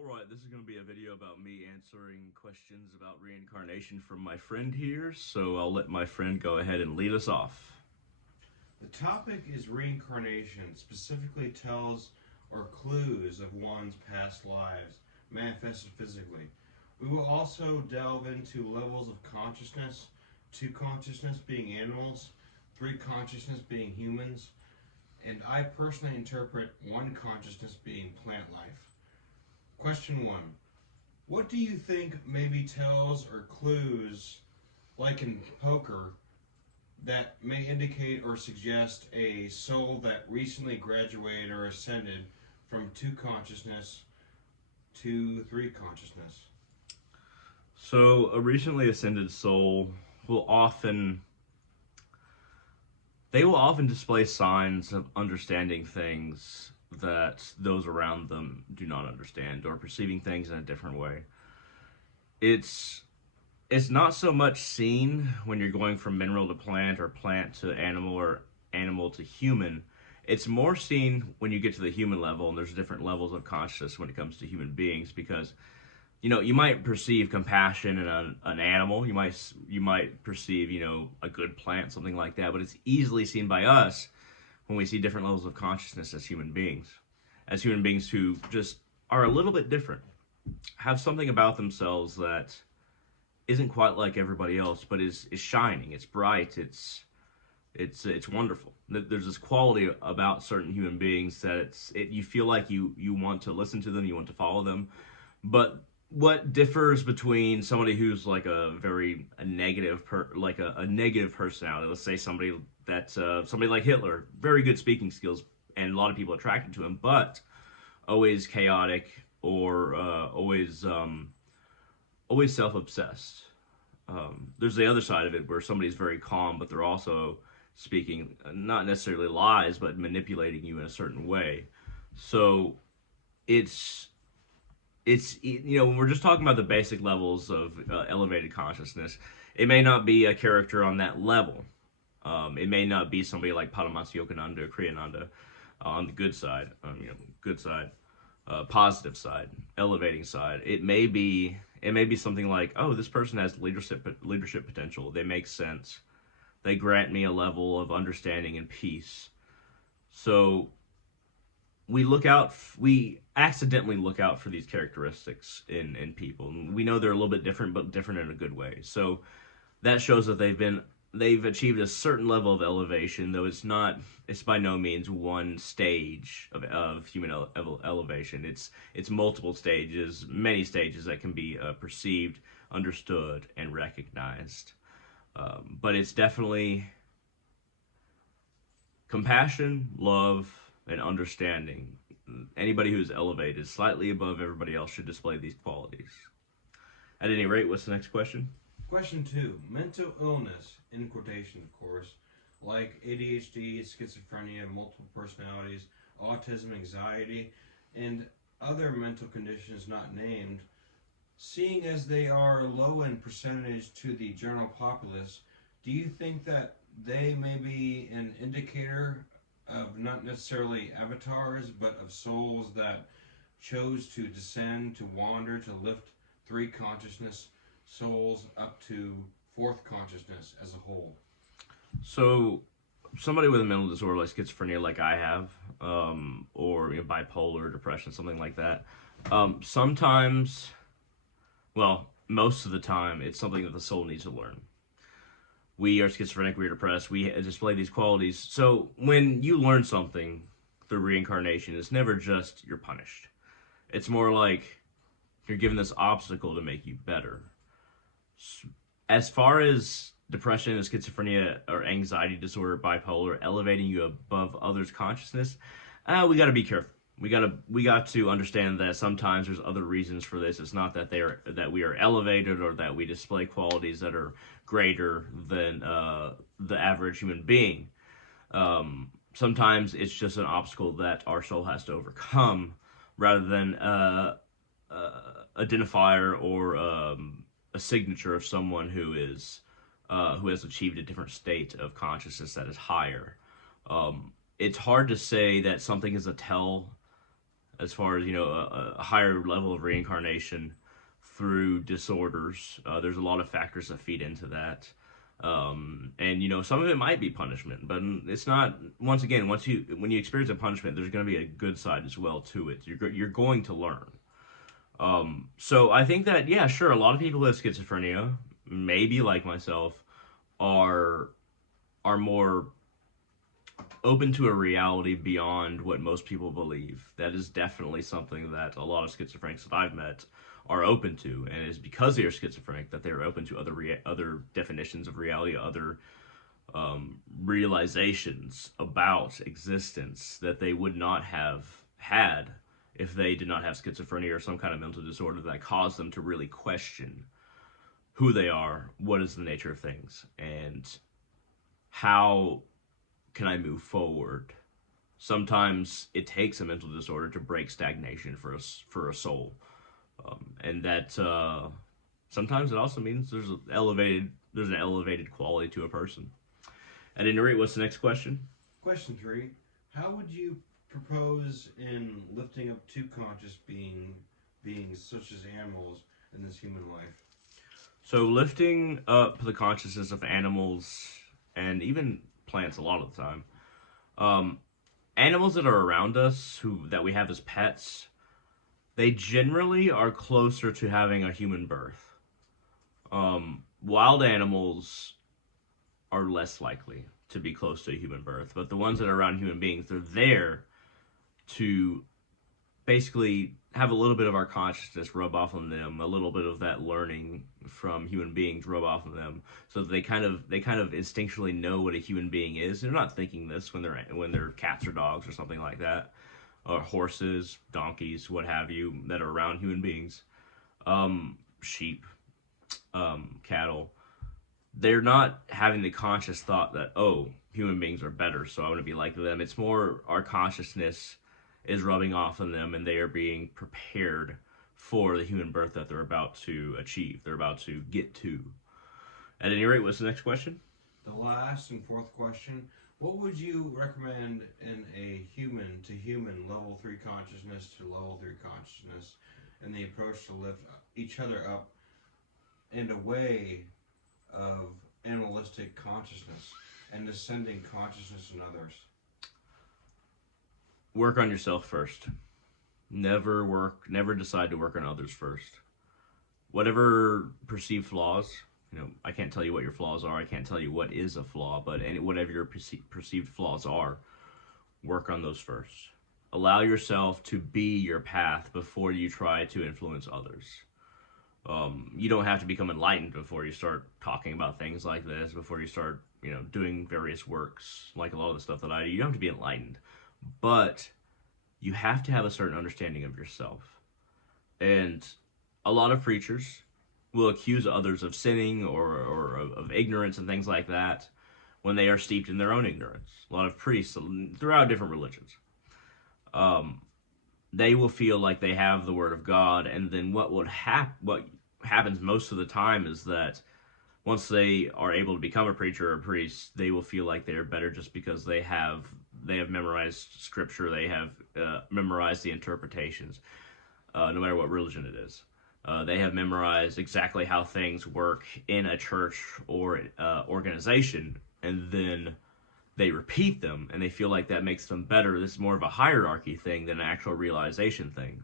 Alright, this is going to be a video about me answering questions about reincarnation from my friend here, so I'll let my friend go ahead and lead us off. The topic is reincarnation, specifically tells or clues of one's past lives, manifested physically. We will also delve into levels of consciousness, two consciousness being animals, three consciousness being humans, and I personally interpret one consciousness being plant life. Question one. What do you think maybe tells or clues, like in poker, that may indicate or suggest a soul that recently graduated or ascended from two consciousness to three consciousness? So, a recently ascended soul will often they will often display signs of understanding things that those around them do not understand, or perceiving things in a different way. It's it's not so much seen when you're going from mineral to plant or plant to animal or animal to human. It's more seen when you get to the human level, and there's different levels of consciousness when it comes to human beings, because you might perceive compassion in an animal. You might perceive a good plant, something like that. But it's easily seen by us when we see different levels of consciousness as human beings who just are a little bit different, have something about themselves that isn't quite like everybody else, but is shining. It's bright. It's wonderful. There's this quality about certain human beings that you feel like you want to listen to them, you want to follow them. But what differs between somebody who's like a negative a negative personality, let's say somebody like Hitler, very good speaking skills, and a lot of people attracted to him, but always chaotic, or always self-obsessed. There's the other side of it where somebody's very calm, but they're also speaking not necessarily lies, but manipulating you in a certain way. So it's when we're just talking about the basic levels of elevated consciousness, it may not be a character on that level. It may not be somebody like Paramahansa Yogananda or Kriyananda on the good side, good side, positive side, elevating side. It may be something like, oh, this person has leadership potential. They make sense. They grant me a level of understanding and peace. So we accidentally look out for these characteristics in people. We know they're a little bit different, but different in a good way. So that shows that they've achieved a certain level of elevation, though it's by no means one stage of human elevation. It's multiple stages, many stages that can be perceived, understood, and recognized. But it's definitely compassion, love, and understanding. Anybody who's elevated slightly above everybody else should display these qualities. At any rate, what's the next question? Question two. Mental illness, in quotation, of course, like ADHD, schizophrenia, multiple personalities, autism, anxiety, and other mental conditions not named, seeing as they are low in percentage to the general populace, do you think that they may be an indicator of not necessarily avatars, but of souls that chose to descend, to wander, to lift three consciousness souls up to fourth consciousness as a whole? So, somebody with a mental disorder like schizophrenia, like I have, or bipolar depression, something like that, sometimes, well, most of the time, it's something that the soul needs to learn. We are schizophrenic, we are depressed, we display these qualities. So when you learn something through reincarnation, it's never just you're punished. It's more like you're given this obstacle to make you better. As far as depression and schizophrenia or anxiety disorder, bipolar, elevating you above others' consciousness, we got to be careful. We got to understand that sometimes there's other reasons for this. It's not that we are elevated or that we display qualities that are greater than the average human being. Sometimes it's just an obstacle that our soul has to overcome, rather than identifier or a signature of someone who has achieved a different state of consciousness that is higher. It's hard to say that something is a tell as far as a higher level of reincarnation through disorders. There's a lot of factors that feed into that. And some of it might be punishment, but it's not. Once again, when you experience a punishment, there's going to be a good side as well to it. You're going to learn. So I think that, yeah, sure, a lot of people with schizophrenia, maybe like myself, are more open to a reality beyond what most people believe. That is definitely something that a lot of schizophrenics that I've met are open to, and it is because they are schizophrenic that they are open to other definitions of reality, other realizations about existence that they would not have had if they did not have schizophrenia or some kind of mental disorder that caused them to really question who they are, what is the nature of things, and how can I move forward. Sometimes it takes a mental disorder to break stagnation for a soul, and that sometimes it also means there's an elevated quality to a person. At any rate, what's the next question? Question 3. How would you propose in lifting up two conscious beings such as animals in this human life? So lifting up the consciousness of animals and even plants a lot of the time. Um, Animals that are around us that we have as pets, they generally are closer to having a human birth. Wild animals are less likely to be close to a human birth, but the ones that are around human beings, they're there to basically have a little bit of our consciousness rub off on them, a little bit of that learning from human beings rub off on them, so that they kind of instinctually know what a human being is. They're not thinking this when they're cats or dogs or something like that, or horses, donkeys, what have you, that are around human beings, sheep, cattle. They're not having the conscious thought that, oh, human beings are better, so I want to be like them. It's more our consciousness is rubbing off on them, and they are being prepared for the human birth that they're about to achieve. They're about to get to. At any rate, what's the next question? The last and fourth question. What would you recommend in a human to human level 3 consciousness to level 3 consciousness and the approach to lift each other up in a way of animalistic consciousness and descending consciousness in others? Work on yourself first. Never decide to work on others first. Whatever perceived flaws, I can't tell you what your flaws are. I can't tell you what is a flaw, but whatever your perceived flaws are, work on those first. Allow yourself to be your path before you try to influence others. You don't have to become enlightened before you start talking about things like this, before you start, doing various works, like a lot of the stuff that I do. You don't have to be enlightened, but you have to have a certain understanding of yourself. And a lot of preachers will accuse others of sinning or of ignorance and things like that when they are steeped in their own ignorance. A lot of priests throughout different religions, they will feel like they have the word of God, and then what happens most of the time is that once they are able to become a preacher or a priest, they will feel like they are better just because they have memorized scripture, they have memorized the interpretations, no matter what religion it is. They have memorized exactly how things work in a church or organization, and then they repeat them, and they feel like that makes them better. This is more of a hierarchy thing than an actual realization thing.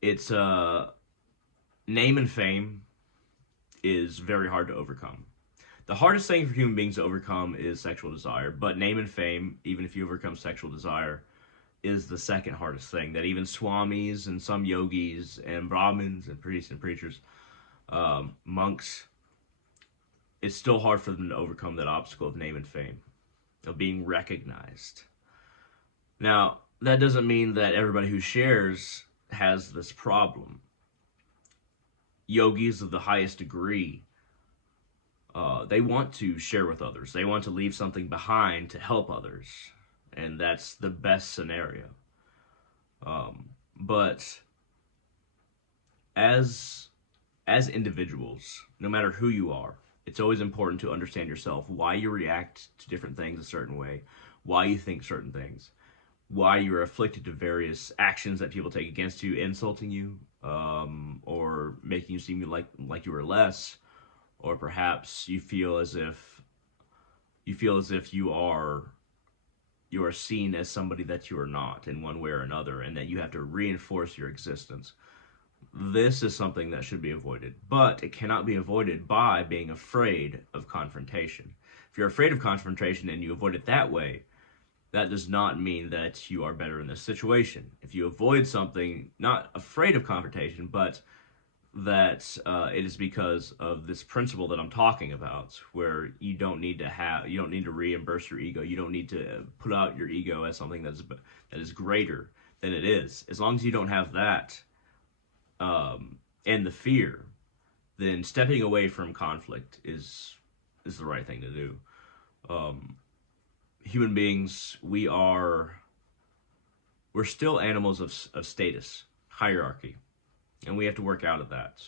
It's name and fame is very hard to overcome. The hardest thing for human beings to overcome is sexual desire, but name and fame, even if you overcome sexual desire, is the second hardest thing that even swamis and some yogis and brahmins and priests and preachers, monks, it's still hard for them to overcome that obstacle of name and fame, of being recognized. Now, that doesn't mean that everybody who shares has this problem. Yogis of the highest degree, they want to share with others. They want to leave something behind to help others, and that's the best scenario. But as individuals, no matter who you are, it's always important to understand yourself, why you react to different things a certain way, why you think certain things. why you're afflicted to various actions that people take against you, insulting you, or making you seem like you were less, or perhaps you feel as if you are seen as somebody that you are not in one way or another, and that you have to reinforce your existence. This is something that should be avoided, but it cannot be avoided by being afraid of confrontation. If you're afraid of confrontation and you avoid it that way, that does not mean that you are better in this situation. If you avoid something, not afraid of confrontation, but that it is because of this principle that I'm talking about, where you don't need to reimburse your ego. You don't need to put out your ego as something that is greater than it is. As long as you don't have that, and the fear, then stepping away from conflict is the right thing to do. Um, Human beings, we're still animals of status, hierarchy, and we have to work out of that.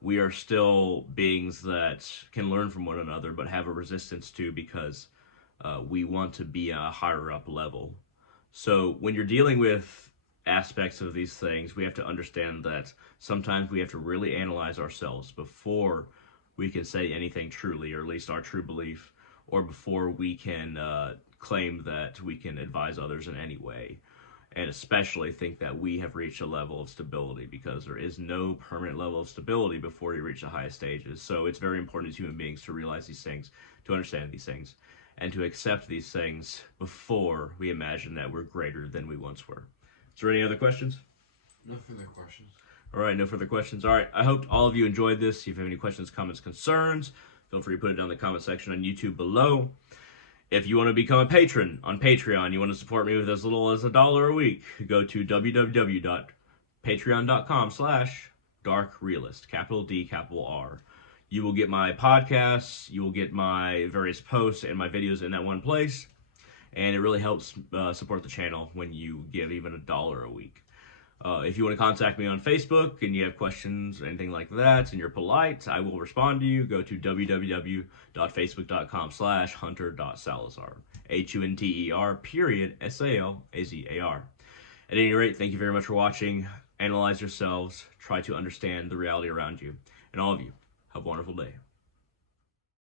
We are still beings that can learn from one another, but have a resistance to, because we want to be a higher up level. So when you're dealing with aspects of these things, we have to understand that sometimes we have to really analyze ourselves before we can say anything truly, or at least our true belief, or before we can claim that we can advise others in any way, and especially think that we have reached a level of stability, because there is no permanent level of stability before you reach the highest stages. So it's very important as human beings to realize these things, to understand these things, and to accept these things before we imagine that we're greater than we once were. Is there any other questions? No further questions. All right, no further questions. All right, I hope all of you enjoyed this. If you have any questions, comments, concerns, feel free to put it down in the comment section on YouTube below. If you want to become a patron on Patreon, you want to support me with as little as $1 a week, go to www.patreon.com/darkrealist, capital D, capital R. You will get my podcasts, you will get my various posts and my videos in that one place, and it really helps support the channel when you give even $1 a week. If you want to contact me on Facebook and you have questions or anything like that and you're polite, I will respond to you. Go to www.facebook.com/hunter.salazar. HUNTER.SALAZAR. At any rate, thank you very much for watching. Analyze yourselves. Try to understand the reality around you. And all of you, have a wonderful day.